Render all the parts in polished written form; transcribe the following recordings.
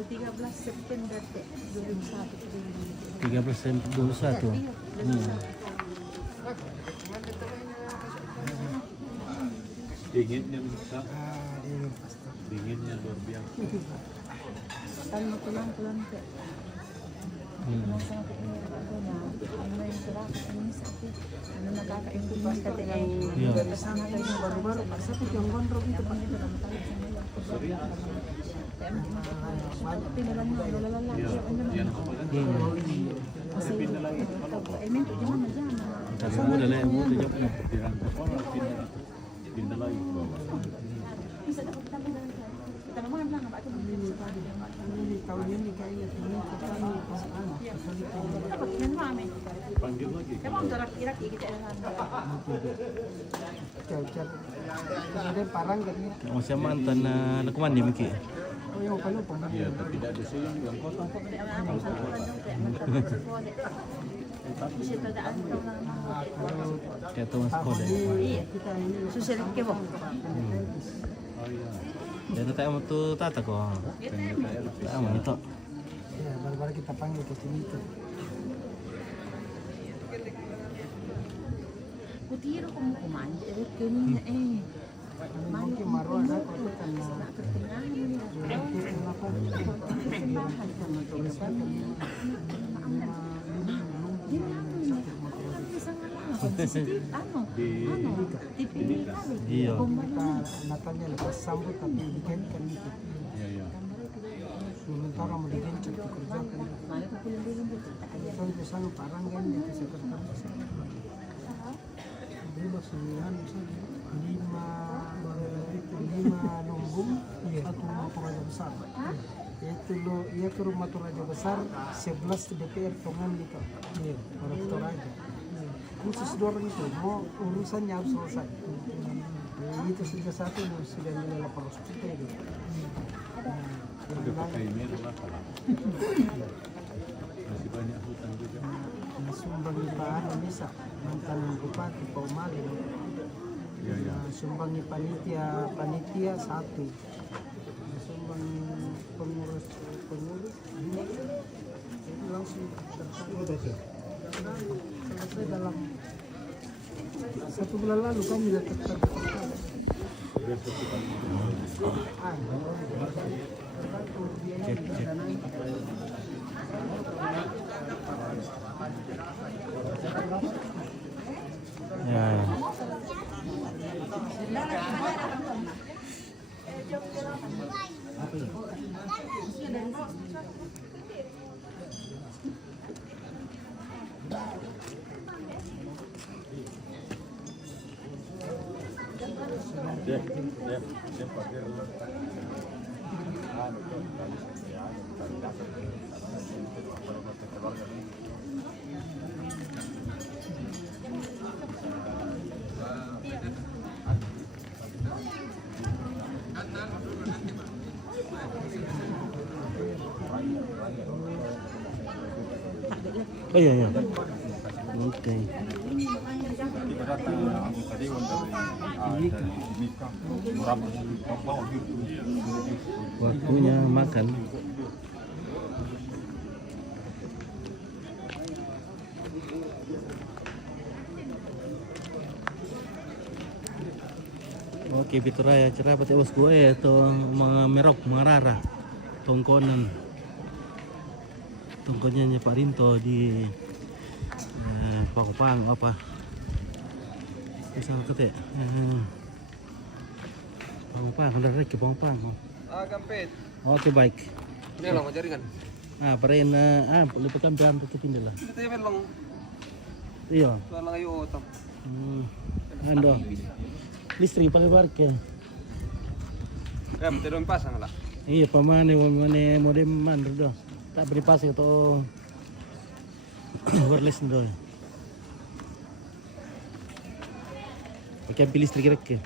tanggal 13 September 2021. 13 September 21. Dinginnya bisa. Dinginnya luar biasa. Ano tulang-tulang kayak. Nasa ako ini ano yung sarap ini sakit. Ano nakaka-imbiwas ka Iya. kasama tayo ng baru-baru. Sakit yung gondrong ito pang ito naman tayo sa nila. Pinalan mo, nalalala. Yan ako pala. Kasi elemento di mana dyan. Tapi muda lah, muda jawab na. Tirang ko pa, pinalay ko ba? Bisa dapat tabi na ito. Tanaman lang, ba ito maglilipad. Tahun ini kayaknya ini petani pasangan. Dapat yan mami. Panggil lagi. Emang jarak-jarak kita enak. Cacar. Ada parang katanya. Oh, siya mantan na nakumandi miki. Oh yang kalau pemain. Iya, tapi tidak ada sih yang kota. Bisa tadaan ito lang. Kaya ito mas koda. Iya. Kita ini Susirit ke mo. Oh iya. Dito tayo mo to tata ko. Tayo mo ito. ya baru-baru kita panggil ke sini tuh. Kutiro ko mo kumandi. Kanina eh. Mungkin marwah ada kota kan. Iya. Natalnya lepas sambut tapi digantikan itu. Iya, iya. Sementara mau diganti dikerjakan. Itu di sana parang kan di sekretaris. Berubah sembilan lima lumbung satu rumah Toraja besar. Yaitu lo ia ke rumah Toraja besar 11 DPR tongan gitu. Orang Toraja. Khusus dorong itu mau urusannya harus selesai. Itu sudah satu sudah nilai 800 juta itu. Udah pakai email lah kalau. Masih banyak hutan juga. Sumbang Pak bisa mantan bupati Pak Malin. Iya, iya. Sumbangi panitia satu. Sumbang pengurus ini langsung tersangka. Selesai dalam 1 bulan lalu kan sudah tertangkap. Cek. Ya. Dia pakai Oh iya ya. Oke. kita datang anggota dewan dari Mika, berapa bawah gitu. Waktunya makan. Oke, Pituraya cerah pati was gue itu mga merok, mga rara, tongkonan, tongkonnya Pak Rinto di Pakopang apa? Bisa kete, Pakopang, udah rek Pakopang. Gampit. Oke baik. Ini lang jaringan. Parain liputan berapa tutup ini lah. Ito yung lang. Iya. Wala lang kayo utang. Ando. Listrik pakai barke. Ya, betul dong pasang lah. Iya, pamane modem man do. Tak beri pas itu wireless do. Pakai pilih listrik rek.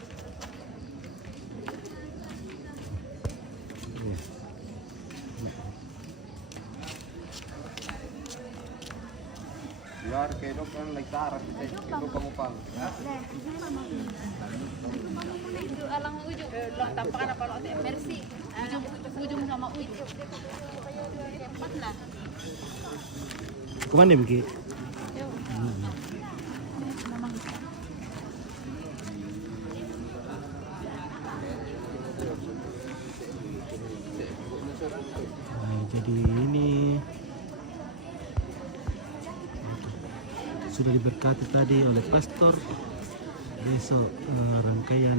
Biar kayo kan like tarat ito pangupang. Alang ujuk. kalau tampakan apa lo Mercy. Ujung sama Uit. Empat lah. Kemana Miki? Nah, jadi ini sudah diberkati tadi oleh pastor. Besok rangkaian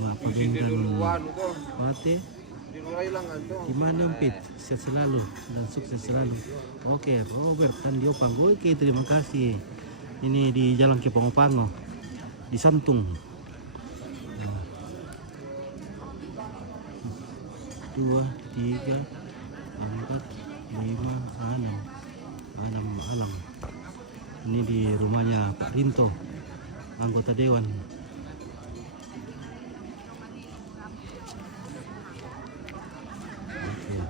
Pabeng dan Wate. Gimana Umpit? Sehat selalu dan sukses selalu. Oke, Robert dan Diopang. Oke, terima kasih. Ini di Jalan Kepongopango di Santung. 2, 3, 4, 5, 6 alang. Ini di rumahnya Pak Rinto, anggota dewan. Oke.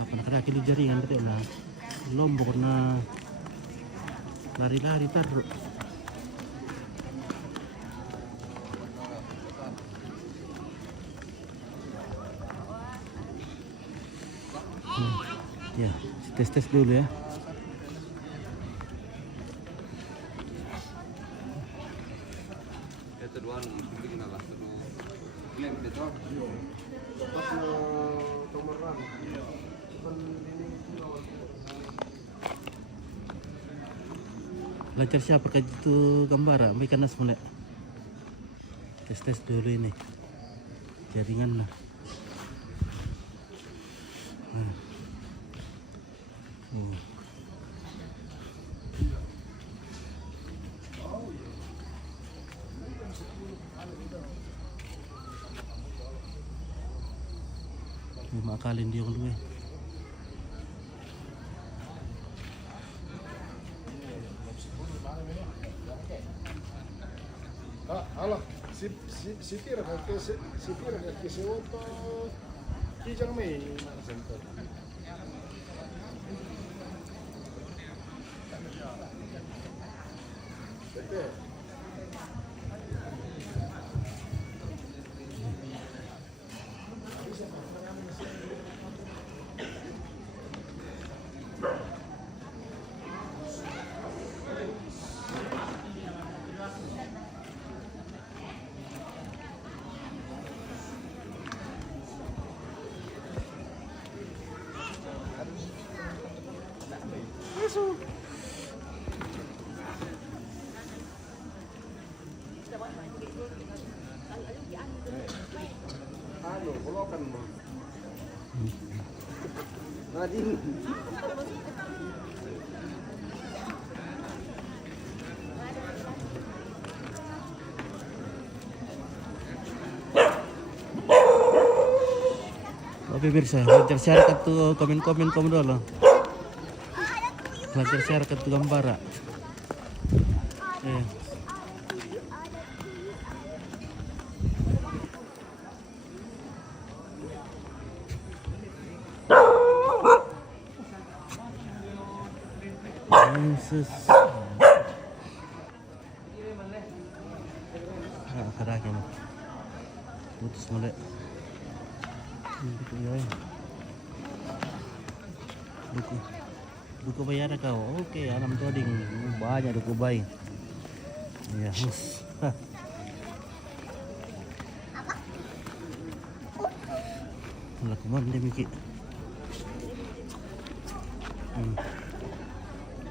Apa nak kira jaringan tadi lah. Lombok na lari-lari taruh. Ya, tes dulu ya. Itu dua bikin apa? Klaim itu. Pas tomaran. Kan ini Lancar siapa kayak itu gambar ambil karena semuanya. Tes dulu ini. Jaringan lah. Makalin dia dulu ya. Halo, si tira che si vota chi già me center. Perché? Ano, bulokan mo. Nadine. Oke pemirsa, lancar share ke tuh komen dulu. Lancar share ke tuh gambar. Yesus. Nah, kerakin. Putus mulai. Duku bayar kau. Oke, alam toding banyak duku bay. Ya, hus. Lakukan dia mikir.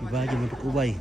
Ibadah untuk ubay.